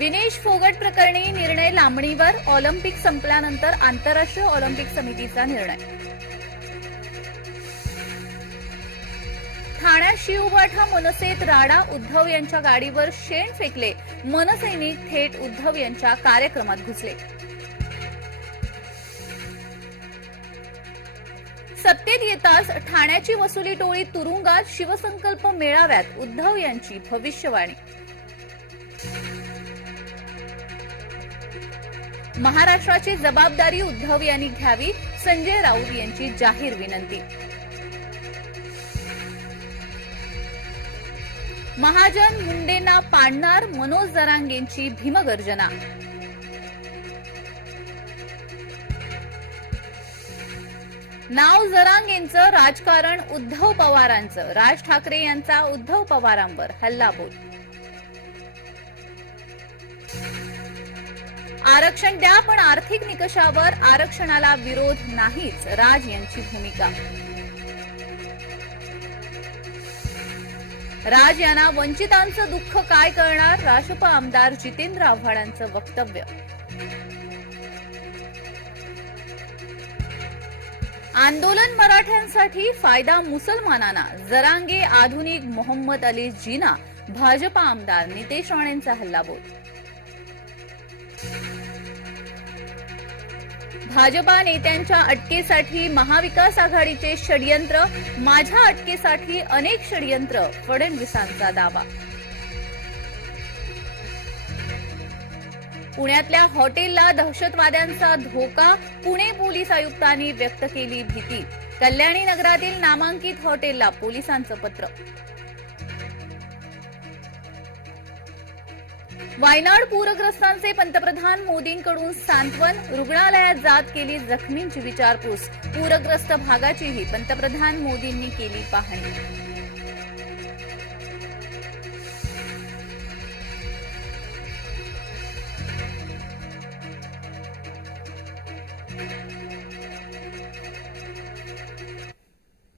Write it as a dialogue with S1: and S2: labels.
S1: विनेश फोगट प्रकरणी निर्णय लांबणीवर. ऑलिम्पिक संपल्यानंतर आंतरराष्ट्रीय ऑलिम्पिक समितीचा निर्णय. ठाण्यात शिवबाठा मनसेत राणा उद्धव यांच्या गाडीवर शेण फेकले. मनसैनिक थेट उद्धव यांच्या कार्यक्रमात घुसले. सत्तेत येताच ठाण्याची वसुली टोळी तुरुंगात शिवसंकल्प मेळाव्यात उद्धव यांची भविष्यवाणी. महाराष्ट्राची जबाबदारी उद्धव यांनी घ्यावी संजय राऊत यांची जाहीर विनंती. महाजन मुंडेंना पाडणार मनोज जरांगेंची भीमगर्जना नाव जरांगेंचं राजकारण उद्धव पवारांचं. राज ठाकरे यांचा उद्धव पवारांवर हल्लाबोल. आरक्षण द्या पण आर्थिक निकषावर आरक्षणाला विरोध नाहीच राज यांची भूमिका. राज यांना वंचितांचं दुःख काय करणार? राष्ट्रप आमदार जितेंद्र आव्हाडांचं वक्तव्य. आंदोलन मराठ्यांसाठी फायदा मुसलमानांना. जरांगे आधुनिक मोहम्मद अली जिना भाजपा आमदार नितेश राणेंचा हल्लाबोल. भाजपा नेत्यांच्या अटकेसाठी महाविकास आघाडीचे षडयंत्र माझ्या अटकेसाठी अनेक षडयंत्र फडणवीसांचा दावा. पुण्यातल्या हॉटेलला दहशतवाद्यांचा धोका पुणे पोलीस आयुक्तांनी व्यक्त केली भीती. कल्याणी नगरातील नामांकित हॉटेलला पोलिसांचं पत्र. वायनाड पूरग्रस्तांचे पंतप्रधान मोदींकडून सांत्वन रुग्णालयात जात केली जखमींची विचारपूस. पूरग्रस्त भागाचीही पंतप्रधान मोदींनी केली पाहणी.